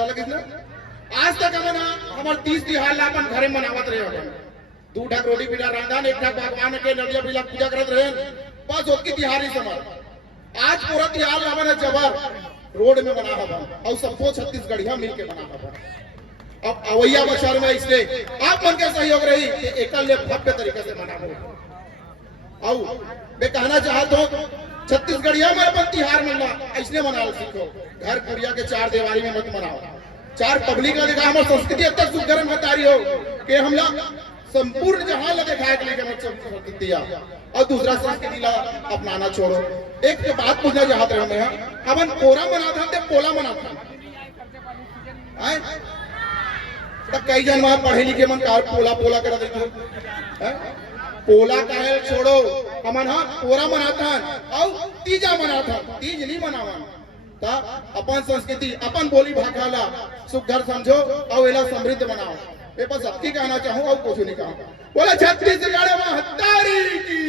चल किसने आज तक हमन हमर 30 तिहार ला अपन घरे मनावत रहे अपन 2 ढक रोटी पीड़ा रांधन 1 ढक भगवान के नदिया बिला पूजा करत रहे बस ओतकी तिहारी समझ आज पूरा तिहार लावन जबर रोड में बना हवन और सबको छत्तीसगढ़िया मिलके बना हवन। अब अवैया बचार में इसलिए आप मन के सहयोग रही कि एकल भव्य तरीके से मनाओ और मैं कहना चाहता हूँ छत्तीसगढ़िया में अपन तिहार मना ऐसने मनाओ सीखो घर कुरिया के 4 दीवारी में मत मनाओ 4 पब्लिक ला दिखा हमारे संस्कृति अब तक सुगरम बतारी हो कि हम लोग संपूर्ण जहां लगे खाए के लिए मत दिया और दूसरा संस्कृति ला अपनाना छोड़ो। एक के बात पूछना चाहते रहे मैं अपन पोरा मनाता थे पोला मनाता तब कई जन वहां पढ़े लिखे मन कार पोला पोला कर देते पोला का है छोड़ो हमन हाँ पोरा मनाता और तीजा मनाता तीज नहीं मनावा ता अपन संस्कृति अपन बोली भाषा ला सुघर समझो और एला समृद्ध बनाओ। ये बस अति कहना चाहूँ और कुछ नहीं कहूँ। बोला छत्तीसगढ़ में हत्तारी की